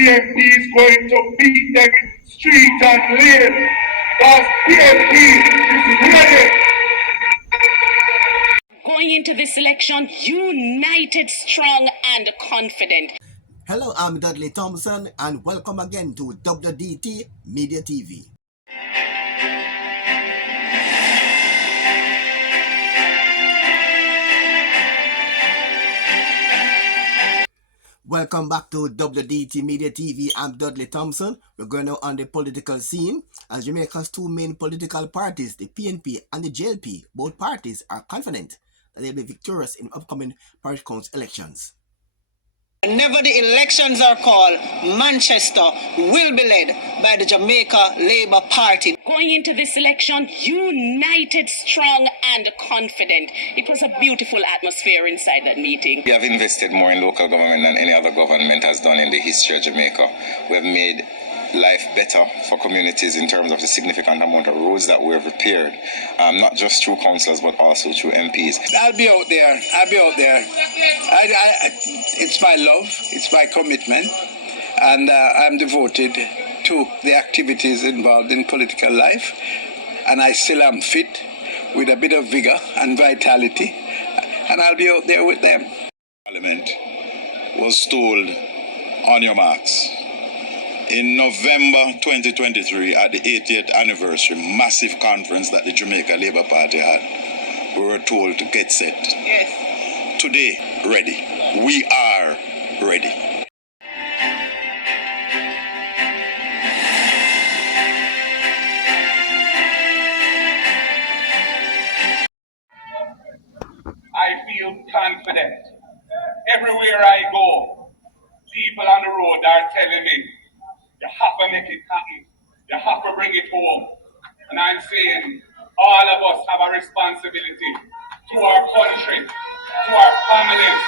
PNP is going to beat them street and lane. Because PNP is ready. Going into this election united, strong, and confident. Hello, I'm Dudley Thompson, and welcome again to WDT Media TV. Welcome back to WDT Media TV. I'm Dudley Thompson. We're going now on the political scene as Jamaica's two main political parties, the PNP and the JLP. Both parties are confident that they'll be victorious in upcoming parish council elections. Whenever the elections are called, Manchester will be led by the Jamaica Labour Party. Going into this election united, strong, and confident. It was a beautiful atmosphere inside that meeting. We have invested more in local government than any other government has done in the history of Jamaica. We have made life better for communities in terms of the significant amount of roads that we have repaired, not just through councillors but also through MPs. I'll be out there. It's my love, it's my commitment, and I'm devoted to the activities involved in political life, and I still am fit with a bit of vigor and vitality, and I'll be out there with them. Parliament was told on your marks. In November 2023, at the 80th anniversary massive conference that the Jamaica Labour Party had, we were told to get set. Yes. Today, ready. We are ready. I feel confident. Everywhere I go, people on the road are telling me, you have to make it happen. You have to bring it home. And I'm saying, all of us have a responsibility to our country, to our families,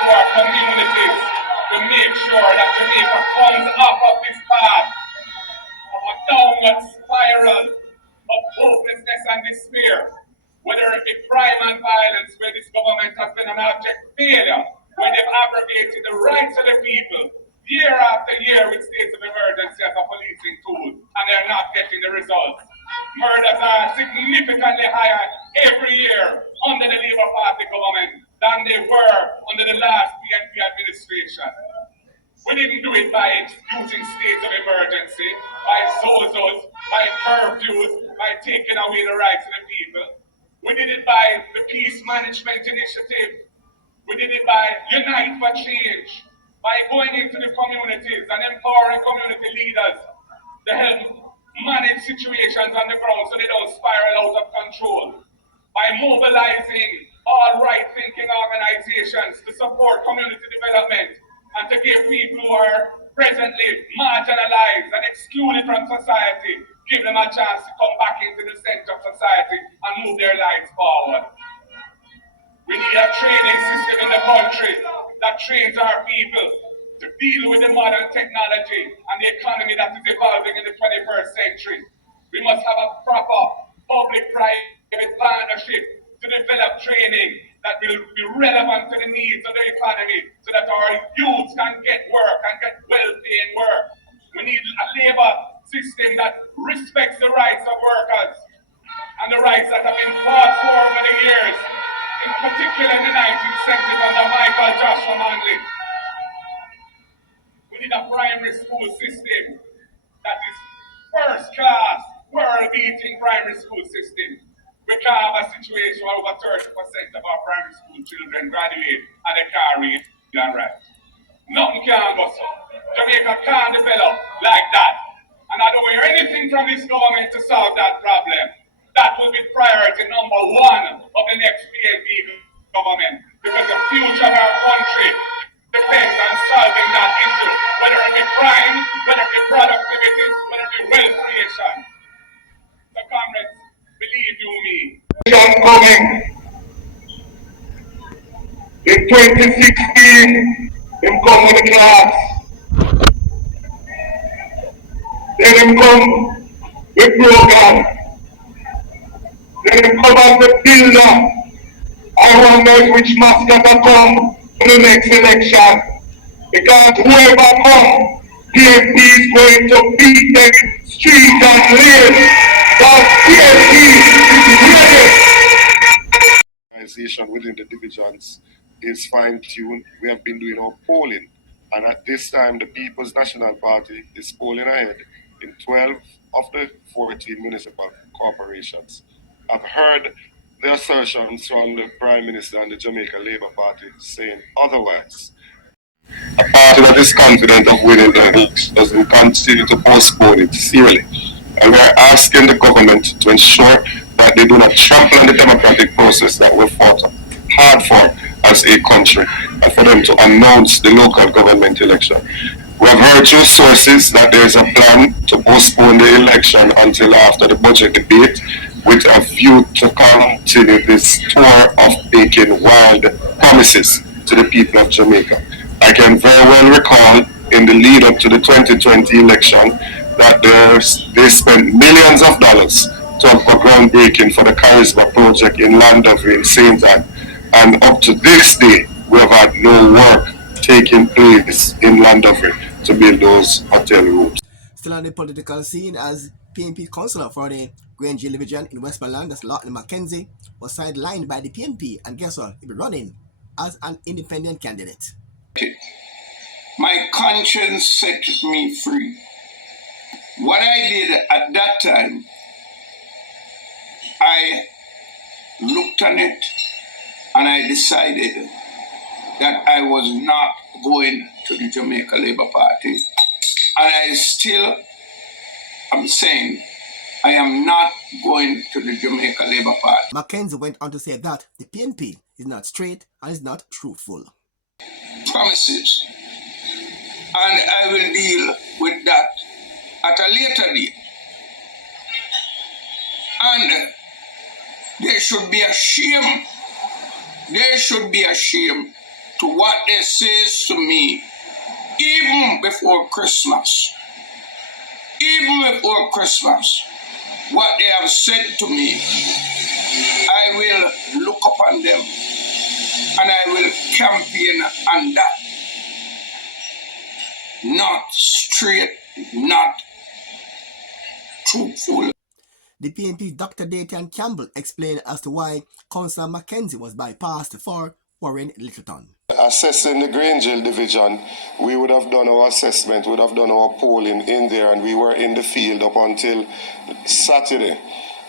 to our communities, to make sure that Jamaica comes up of this path of a downward spiral of hopelessness and despair. Whether it be crime and violence, where this government has been an abject failure, where they've abrogated the rights of the people, year after year with states of emergency as a policing tool, and they're not getting the results. Murders are significantly higher every year under the Labour Party government than they were under the last PNP administration. We didn't do it by excusing states of emergency, by zozos, by curfews, by taking away the rights of the people. We did it by the Peace Management Initiative. We did it by Unite for Change, by going into the communities and empowering community leaders to help manage situations on the ground so they don't spiral out of control, by mobilizing all right-thinking organizations to support community development and to give people who are presently marginalized and excluded from society, give them a chance to come back into the center of society and move their lives forward. We need a training system in the country that trains our people to deal with the modern technology and the economy that is evolving in the 21st century. We must have a proper public-private partnership to develop training that will be relevant to the needs of the economy so that our youths can get work and get well-paying work. We need a labor system that respects the rights of workers and the rights that have been fought for over the years, in particular in the 1970s under Michael Joshua Manley. We need a primary school system that is first-class, world-beating primary school system. We can't have a situation where over 30% of our primary school children graduate and they can't read and write. Nothing can go so. Jamaica can't develop like that. And I don't hear anything from this government to solve that problem. That will be priority number one of the next PNP government, because the future of our country depends on solving that issue, whether it be crime, whether it be productivity, whether it be wealth creation. So comrades, believe you me. Coming in 2016, him come with the class. Then him come with program. Then him come as the builder. I wonder which mascot will come in the next election. Because whoever come PNP is going to beat them street and lane. But PNP is ready. Organization within the divisions is fine-tuned. We have been doing our polling, and at this time, the People's National Party is polling ahead in 12 of the 14 municipal corporations. I've heard the assertions from the Prime Minister and the Jamaica Labour Party saying otherwise. A party that is confident of winning the election doesn't continue to postpone it serially. And we are asking the government to ensure that they do not trample on the democratic process that we fought hard for as a country, and for them to announce the local government election. We have heard through sources that there is a plan to postpone the election until after the budget debate, with a view to continue this tour of making wild promises to the people of Jamaica. I can very well recall in the lead up to the 2020 election that they spent millions of dollars to have a groundbreaking for the Charisma project in Landover in St. Anne. And up to this day, we have had no work taking place in Landover to build those hotel rooms. Still on the political scene, as PNP councillor for the Grange division in Westmoreland, that's Lachlan Mackenzie, was sidelined by the PNP, and guess what? He'll be running as an independent candidate. My conscience set me free. What I did at that time, I looked on it and I decided that I was not going to the Jamaica Labour Party. And I still am saying I am not going to the Jamaica Labour Party. Mackenzie went on to say that the PNP is not straight and is not truthful. Promises. And I will deal with that at a later date. And there should be a shame. There should be a shame to what they say to me even before Christmas. Even before Christmas, what they have said to me, I will look upon them and I will campaign on that. Not straight, not truthful. The PNP's Dr. Dayton Campbell explained as to why Councillor Mackenzie was bypassed for Warren Littleton. Assessing the Grangeville division, we would have done our assessment, would have done our polling in there, and we were in the field up until Saturday,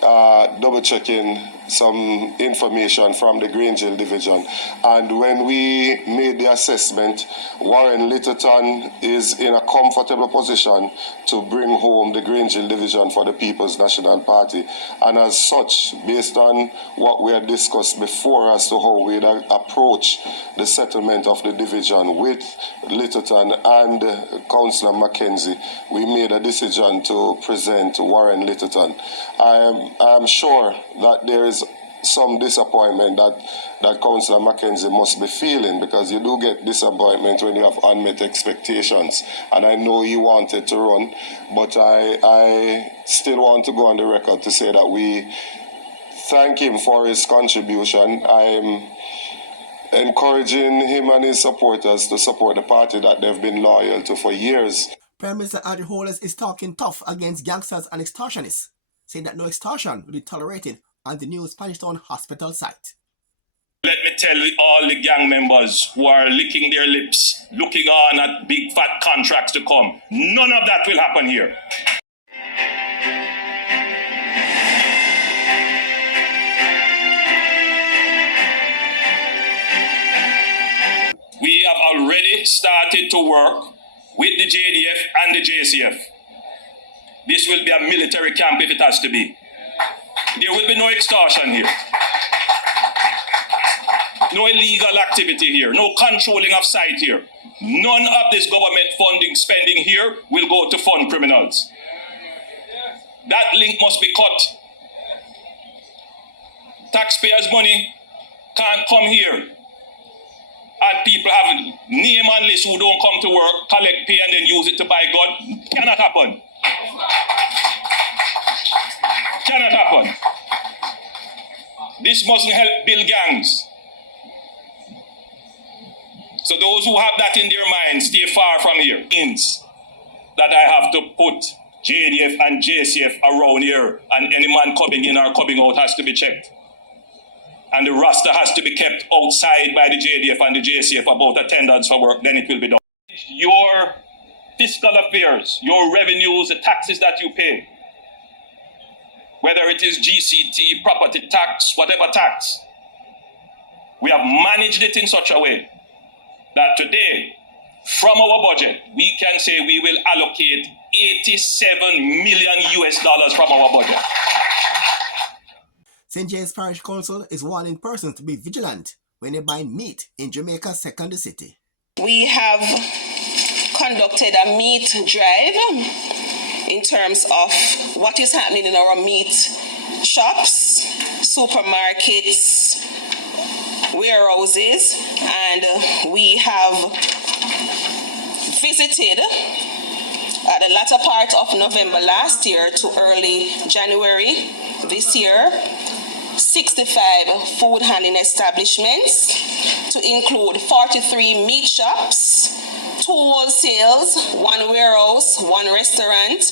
double checking some information from the Grangeville division. And when we made the assessment, Warren Littleton is in a comfortable position to bring home the Grangeville division for the People's National Party. And as such, based on what we had discussed before as to how we'd approach the settlement of the division with Littleton and Councillor Mackenzie, we made a decision to present Warren Littleton. I am sure that there is some disappointment that Councillor Mackenzie must be feeling, because you do get disappointment when you have unmet expectations. And I know he wanted to run, but I still want to go on the record to say that we thank him for his contribution. I'm encouraging him and his supporters to support the party that they've been loyal to for years. Prime Minister Andrew Holness is talking tough against gangsters and extortionists, saying that no extortion will be tolerated on the new Spanish Town Hospital site. Let me tell all the gang members who are licking their lips, looking on at big fat contracts to come, none of that will happen here. We have already started to work with the JDF and the JCF. This will be a military camp if it has to be. There will be no extortion here. No illegal activity here. No controlling of site here. None of this government funding spending here will go to fund criminals. That link must be cut. Taxpayers' money can't come here. And people have name on list who don't come to work, collect pay and then use it to buy gun. Cannot happen. Cannot happen. This mustn't help build gangs. So those who have that in their minds, stay far from here. that I have to put JDF and JCF around here, and any man coming in or coming out has to be checked. And the roster has to be kept outside by the JDF and the JCF about attendance for work, then it will be done. Your fiscal affairs, your revenues, the taxes that you pay, whether it is GCT, property tax, whatever tax, we have managed it in such a way that today, from our budget, we can say we will allocate $87 million from our budget. St. James Parish Council is warning persons to be vigilant when they buy meat in Jamaica's second city. We have conducted a meat drive in terms of what is happening in our meat shops, supermarkets, warehouses, and we have visited at the latter part of November last year to early January this year 65 food handling establishments, to include 43 meat shops, 2 wholesales, 1 warehouse, 1 restaurant,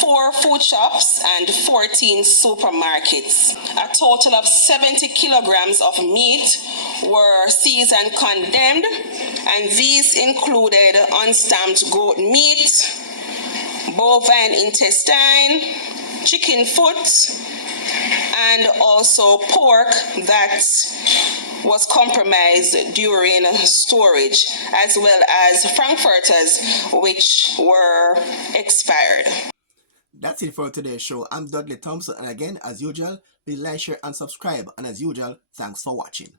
4 food shops, and 14 supermarkets. A total of 70 kilograms of meat were seized and condemned, and these included unstamped goat meat, bovine intestine, chicken foot, and also pork that was compromised during storage, as well as frankfurters which were expired. That's it for today's show. I'm Dudley Thompson, and again, as usual, please like, share, and subscribe. And as usual, thanks for watching.